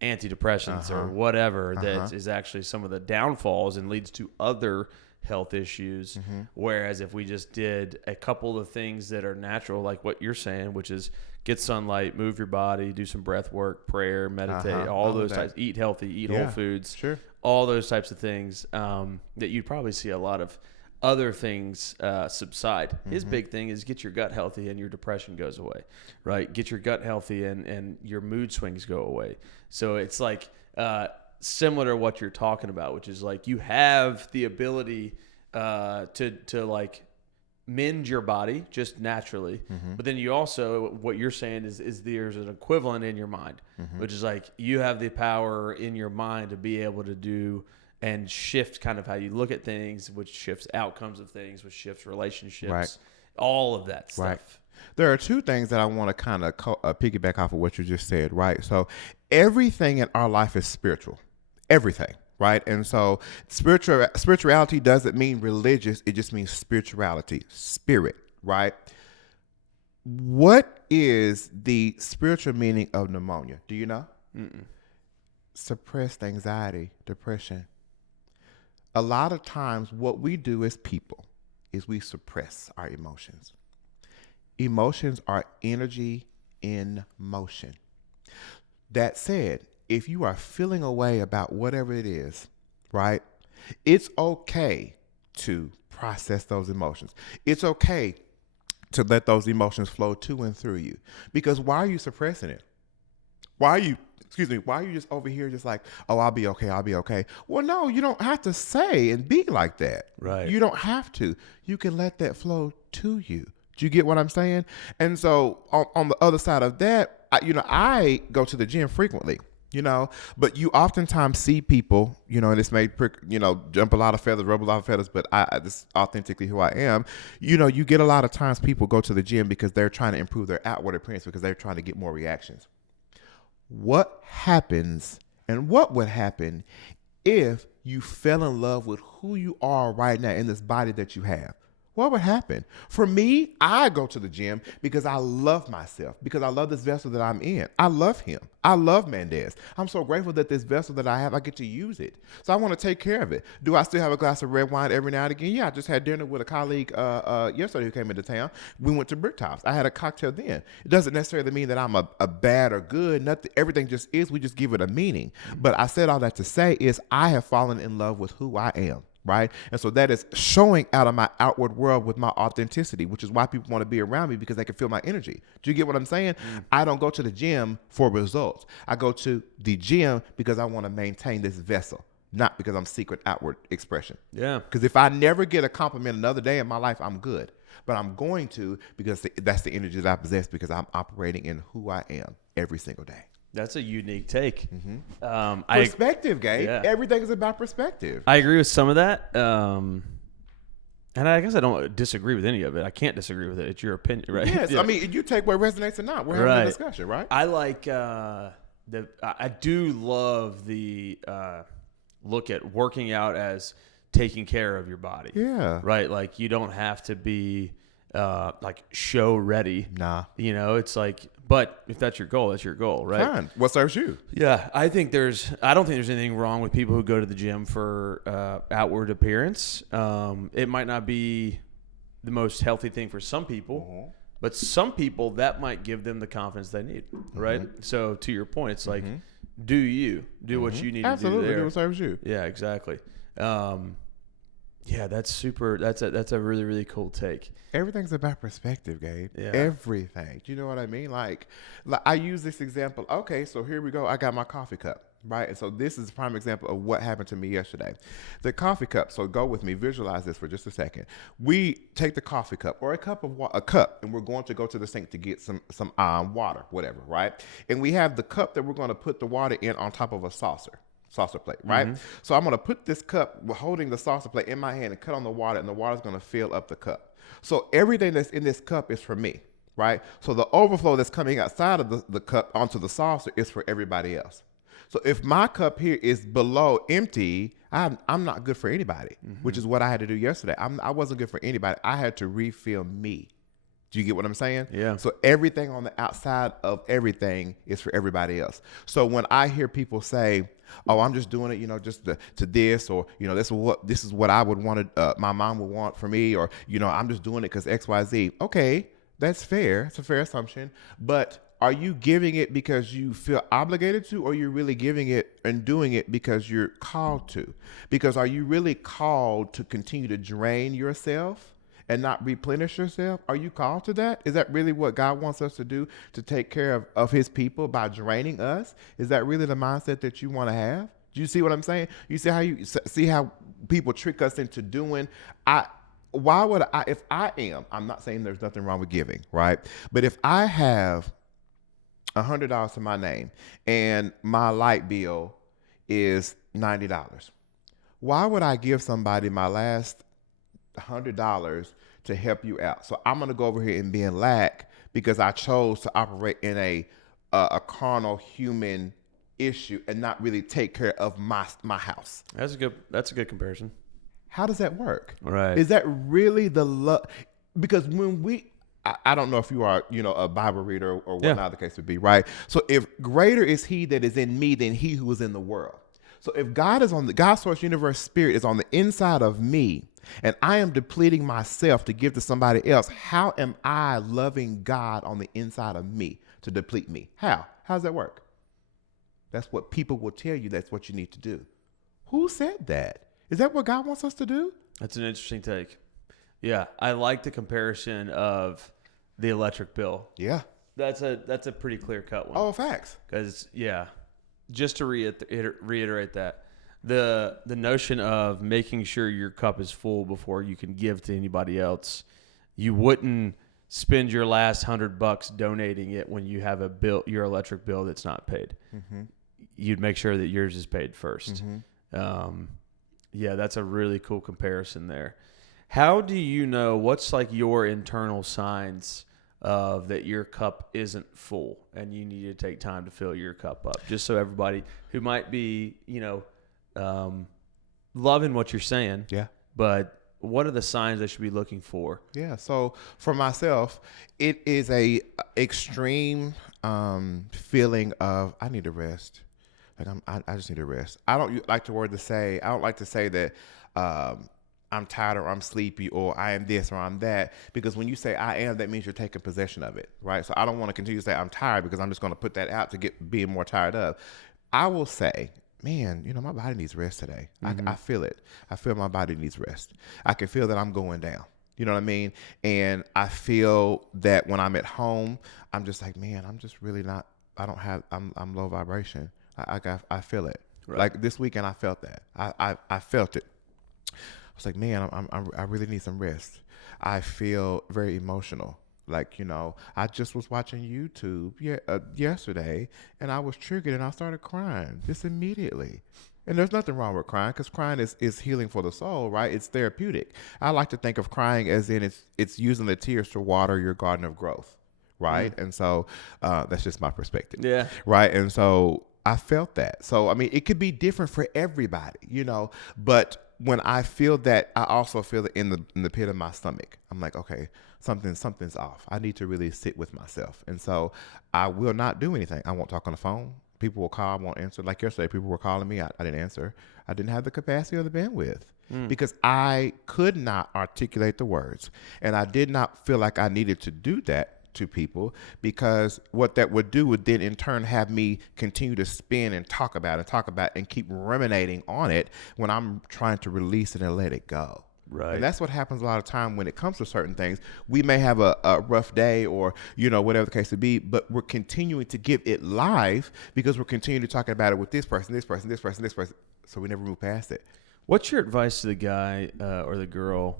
antidepressants or whatever that is actually some of the downfalls and leads to other health issues. Whereas if we just did a couple of things that are natural, like what you're saying, which is get sunlight, move your body, do some breath work, prayer, meditate, all those types, eat healthy, eat whole foods, all those types of things, that you'd probably see a lot of other things subside. His big thing is get your gut healthy and your depression goes away, right? Get your gut healthy and your mood swings go away. So it's like similar to what you're talking about, which is like you have the ability to like mend your body just naturally, but then you also, what you're saying is there's an equivalent in your mind, which is like you have the power in your mind to be able to do and shift kind of how you look at things, which shifts outcomes of things, which shifts relationships, all of that stuff. Right. There are two things that I want to kind of piggyback off of what you just said, right? So everything in our life is spiritual, everything, right? And so spirituality doesn't mean religious. It just means spirituality, spirit, right? What is the spiritual meaning of pneumonia? Do you know? Suppressed anxiety, depression. A lot of times what we do as people is we suppress our emotions. Emotions are energy in motion. That said, if you are feeling a way about whatever it is, right, it's okay to process those emotions. It's okay to let those emotions flow to and through you. Because why are you suppressing it? Why are you just over here just like, oh, I'll be okay. Well, no, you don't have to say and be like that. Right. You don't have to. You can let that flow to you. Do you get what I'm saying? And so on the other side of that, I go to the gym frequently, but you oftentimes see people, and it's made, jump a lot of feathers, rub a lot of feathers, but this is authentically who I am. You get a lot of times people go to the gym because they're trying to improve their outward appearance because they're trying to get more reactions. What happens and what would happen if you fell in love with who you are right now in this body that you have? what would happen? For me, I go to the gym because I love myself, because I love this vessel that I'm in. I love him. I love Mandez. I'm so grateful that this vessel that I have, I get to use it. So I want to take care of it. Do I still have a glass of red wine every now and again? Yeah, I just had dinner with a colleague yesterday who came into town. We went to Bricktops. I had a cocktail then. It doesn't necessarily mean that I'm a bad or good. Nothing. Everything just is. We just give it a meaning. But I said all that to say is I have fallen in love with who I am. Right. And so that is showing out of my outward world with my authenticity, which is why people want to be around me, because they can feel my energy. Do you get what I'm saying? I don't go to the gym for results. I go to the gym because I want to maintain this vessel, not because I'm secret outward expression. Yeah. Because if I never get a compliment another day in my life, I'm good. But I'm going to, because that's the energy that I possess, because I'm operating in who I am every single day. That's a unique take. Perspective, Gabe. Yeah. Everything is about perspective. I agree with some of that. And I guess I don't disagree with any of it. I can't disagree with it. It's your opinion, right? Yes. Yeah. I mean, you take what resonates or not. We're having a discussion, right? I like I do love the look at working out as taking care of your body. Yeah. Right? Like, you don't have to be like show ready. Nah. You know, it's like, but if that's your goal, that's your goal, right? Fine. What serves you? Yeah, I don't think there's anything wrong with people who go to the gym for outward appearance. It might not be the most healthy thing for some people, but some people that might give them the confidence they need, right? So to your point, it's like, do what you need Absolutely. to do there. Do what serves you. Yeah, exactly. Yeah, that's super. That's a really, really cool take. Everything's about perspective, Gabe. Yeah. Everything. Do you know what I mean? Like I use this example. Okay, so here we go. I got my coffee cup, right? And so this is a prime example of what happened to me yesterday. The coffee cup. So go with me. Visualize this for just a second. We take the coffee cup or a cup, and we're going to go to the sink to get some water, whatever, right? And we have the cup that we're going to put the water in on top of a saucer plate, right? So I'm going to put this cup holding the saucer plate in my hand and cut on the water, and the water's going to fill up the cup. So everything that's in this cup is for me, right? So the overflow that's coming outside of the cup onto the saucer is for everybody else. So if my cup here is below empty, I'm not good for anybody, which is what I had to do yesterday. I wasn't good for anybody. I had to refill me. Do you get what I'm saying? Yeah. So everything on the outside of everything is for everybody else. So when I hear people say, "Oh, I'm just doing it, just to this," or this is what I would want to, my mom would want for me, or I'm just doing it because X, Y, Z. Okay, that's fair. It's a fair assumption. But are you giving it because you feel obligated to, or you're really giving it and doing it because you're called to? Because are you really called to continue to drain yourself and not replenish yourself? Are you called to that? Is that really what God wants us to do, to take care of his people by draining us? Is that really the mindset that you want to have? Do you see what I'm saying? You see how people trick us into doing? Why would I, if I am, I'm not saying there's nothing wrong with giving, right? But if I have $100 to my name and my light bill is $90, why would I give somebody my last $100 to help you out? So I'm going to go over here and be in lack because I chose to operate in a carnal human issue and not really take care of my house. That's a good comparison. How does that work? Right. Is that really the love? Because when I don't know if you are, a Bible reader or whatnot the case would be, right? So if greater is he that is in me than he who is in the world. So if God's source universe spirit is on the inside of me, and I am depleting myself to give to somebody else, how am I loving God on the inside of me to deplete me? How does that work? That's what people will tell you. That's what you need to do. Who said that? Is that what God wants us to do? That's an interesting take. Yeah, I like the comparison of the electric bill. Yeah. That's a pretty clear cut one. Oh, facts. Because, just to reiterate that, the notion of making sure your cup is full before you can give to anybody else, you wouldn't spend your last $100 donating it when you have your electric bill that's not paid. You'd make sure that yours is paid first. That's a really cool comparison there. How do you know, what's like your internal signs of that your cup isn't full and you need to take time to fill your cup up? Just so everybody who might be, loving what you're saying, but what are the signs they should be looking for? Yeah. So for myself, it is a extreme feeling of I need to rest. Like I just need to rest. I don't like I don't like to say that I'm tired or I'm sleepy or I am this or I'm that, because when you say I am, that means you're taking possession of it, right? So I don't want to continue to say I'm tired because I'm just going to put that out to get being more tired of. I will say, man, my body needs rest today. I feel it. I feel my body needs rest. I can feel that I'm going down. You know what I mean? And I feel that when I'm at home, I'm just like, man, I'm just really not. I'm low vibration. I feel it. Right. Like this weekend, I felt that. I felt it. I was like, man, I really need some rest. I feel very emotional. Like, I just was watching YouTube yesterday, and I was triggered, and I started crying just immediately. And there's nothing wrong with crying, because crying is healing for the soul, right? It's therapeutic. I like to think of crying as in it's using the tears to water your garden of growth, right? And so that's just my perspective. Yeah. Right? And so I felt that. So, I mean, it could be different for everybody, but when I feel that, I also feel it in the pit of my stomach. I'm like, okay, something's off. I need to really sit with myself. And so I will not do anything. I won't talk on the phone. People will call, I won't answer. Like yesterday, people were calling me. I didn't answer. I didn't have the capacity or the bandwidth because I could not articulate the words. And I did not feel like I needed to do that to people, because what that would do would then in turn have me continue to spin and talk about and keep ruminating on it when I'm trying to release it and let it go. Right. And that's what happens a lot of time when it comes to certain things. We may have a rough day or, whatever the case would be, but we're continuing to give it life because we're continuing to talk about it with this person. So we never move past it. What's your advice to the guy or the girl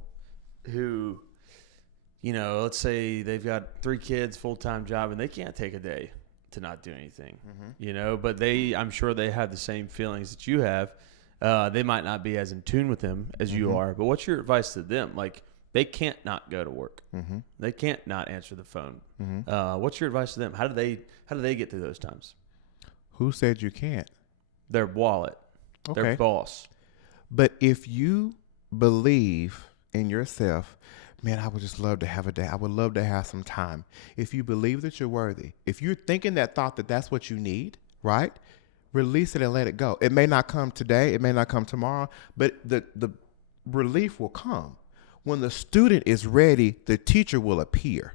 who, let's say they've got 3 kids, full-time job, and they can't take a day to not do anything, but I'm sure they have the same feelings that you have. They might not be as in tune with them as you are, but what's your advice to them? Like, they can't not go to work. They can't not answer the phone. What's your advice to them? How do they get through those times? Who said you can't? Their wallet, their boss. But if you believe in yourself, man, I would just love to have a day. I would love to have some time. If you believe that you're worthy, if you're thinking that thought that that's what you need, right? Release it and let it go. It may not come today. It may not come tomorrow, but the relief will come. When the student is ready, the teacher will appear.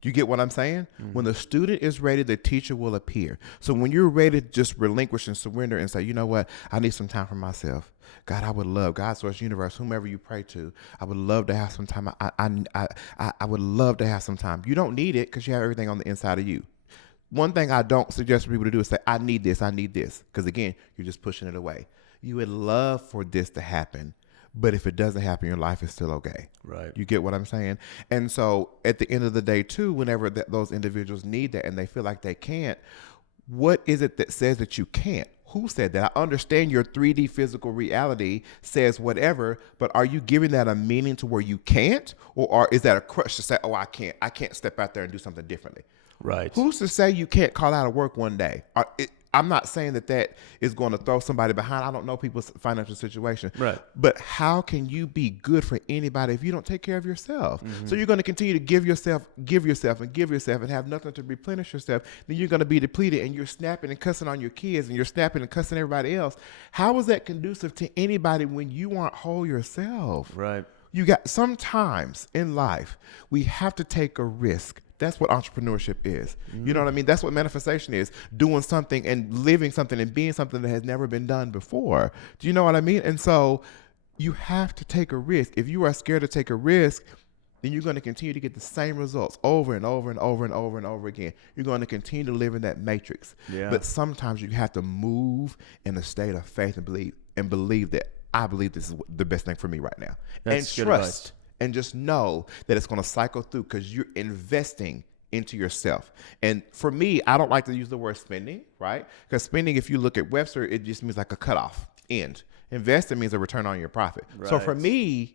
Do you get what I'm saying? When the student is ready, the teacher will appear. So when you're ready to just relinquish and surrender and say, you know what? I need some time for myself. God, I would love, God, source, universe, whomever you pray to, I would love to have some time. I would love to have some time. You don't need it because you have everything on the inside of you. One thing I don't suggest for people to do is say, I need this. Because again, you're just pushing it away. You would love for this to happen, but if it doesn't happen, your life is still okay. Right. You get what I'm saying? And so at the end of the day too, whenever those individuals need that and they feel like they can't, what is it that says that you can't? Who said that? I understand your 3D physical reality says whatever, but are you giving that a meaning to where you can't? Or is that a crush to say, oh, I can't step out there and do something differently? Right. Who's to say you can't call out of work one day? I'm not saying that is going to throw somebody behind. I don't know people's financial situation. Right. But how can you be good for anybody if you don't take care of yourself? So you're going to continue to give yourself and have nothing to replenish yourself. Then you're going to be depleted and you're snapping and cussing on your kids and you're snapping and cussing everybody else. How is that conducive to anybody when you aren't whole yourself? Right. Sometimes in life, we have to take a risk. That's what entrepreneurship is. You know what I mean? That's what manifestation is. Doing something and living something and being something that has never been done before. Do you know what I mean? And so you have to take a risk. If you are scared to take a risk, then you're going to continue to get the same results over and over and over and over and over again. You're going to continue to live in that matrix. Yeah. But sometimes you have to move in a state of faith and believe that I believe this is the best thing for me right now. That's and trust. And just know that it's going to cycle through because you're investing into yourself. And for me, I don't like to use the word spending, right? Because spending, if you look at Webster, it just means like a cutoff, end. Investing means a return on your profit. Right. So for me,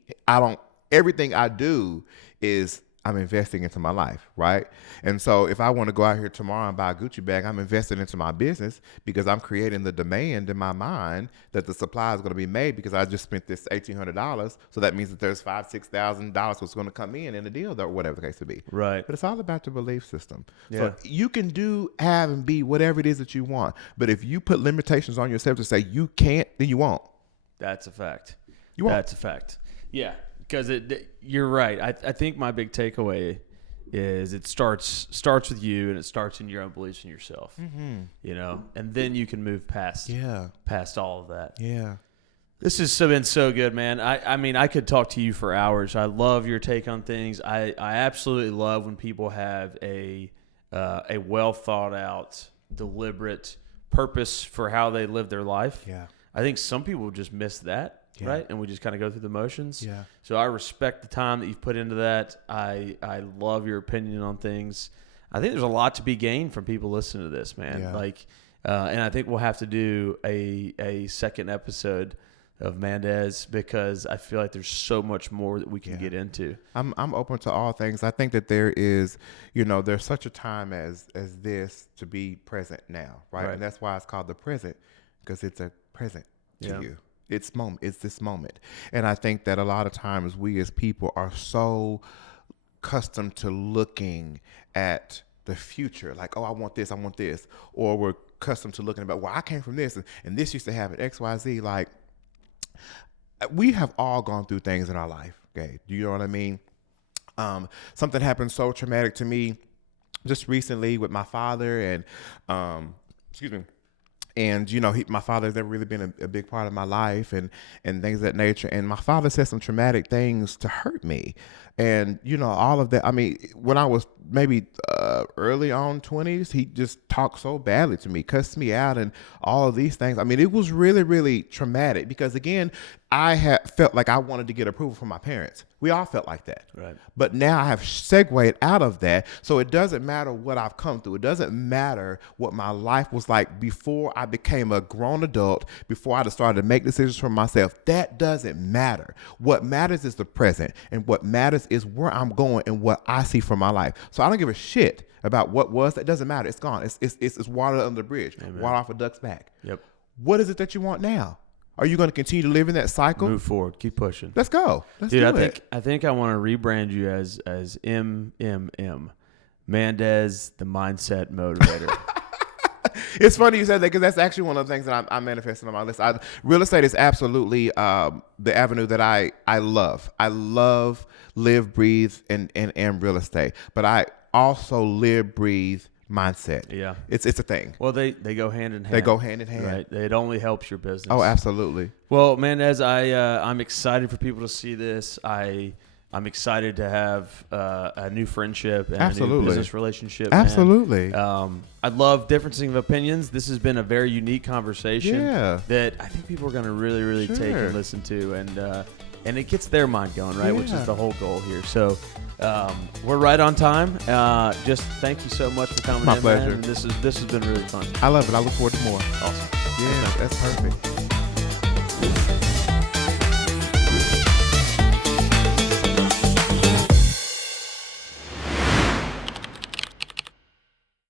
everything I do is I'm investing into my life, right? And so if I want to go out here tomorrow and buy a Gucci bag, I'm investing into my business because I'm creating the demand in my mind that the supply is going to be made because I just spent this $1,800. So that means that there's $5,000-$6,000 what's going to come in a deal or whatever the case to be. Right. But it's all about the belief system. Yeah. So you can do, have, and be whatever it is that you want. But if you put limitations on yourself to say you can't, then you won't. That's a fact. You won't. That's a fact. Yeah. Because you're right. I think my big takeaway is it starts with you, and it starts in your own beliefs in yourself. Mm-hmm. And then you can move past all of that. Yeah. This has been so good, man. I mean, I could talk to you for hours. I love your take on things. I absolutely love when people have a well thought out, deliberate purpose for how they live their life. Yeah. I think some people just miss that. Yeah. Right, and we just kind of go through the motions. Yeah. So I respect the time that you've put into that. I love your opinion on things. I think there's a lot to be gained from people listening to this, man. Yeah. And I think we'll have to do a second episode of Mandez because I feel like there's so much more that we can get into. I'm open to all things. I think that there is, there's such a time as this to be present now, right? And that's why it's called the present, because it's a present to you. It's this moment. And I think that a lot of times we as people are so accustomed to looking at the future, like, oh, I want this, or we're accustomed to looking about, well, I came from this and this used to happen, XYZ. Like, we have all gone through things in our life. Okay. Do you know what I mean? Something happened so traumatic to me just recently with my father and, excuse me. And, my father's never really been a big part of my life and things of that nature. And my father said some traumatic things to hurt me. And, all of that. I mean, when I was maybe early on 20s, he just talked so badly to me, cussed me out and all of these things. I mean, it was really, really traumatic because, again, I had felt like I wanted to get approval from my parents. We all felt like that. Right. But now I have segued out of that. So it doesn't matter what I've come through. It doesn't matter what my life was like before I became a grown adult, before I started to make decisions for myself. That doesn't matter. What matters is the present. And what matters is where I'm going and what I see for my life. So I don't give a shit about what was. That doesn't matter. It's gone. It's water under the bridge. Amen. Water off a duck's back. Yep. What is it that you want now? Are you going to continue to live in that cycle? Move forward. Keep pushing. Let's go. Let's do it. I think I want to rebrand you as MMM. Mandez, the Mindset Motivator. It's funny you said that because that's actually one of the things that I'm manifesting on my list. Real estate is absolutely the avenue that I love. I love, live, breathe, and real estate. But I also live, breathe, mindset. Yeah. It's a thing. Well, they go hand in hand. They go hand in hand. Right. It only helps your business. Oh, absolutely. Well, Mandez, I'm excited for people to see this. I'm excited to have a new friendship and a new business relationship. Absolutely. I love differencing of opinions. This has been a very unique conversation that I think people are going to really, really take and listen to. And it gets their mind going, right? Which is the whole goal here. So we're right on time. Just thank you so much for coming. My pleasure. Man. This has been really fun. I love it. I look forward to more. Awesome. Yeah, that's perfect.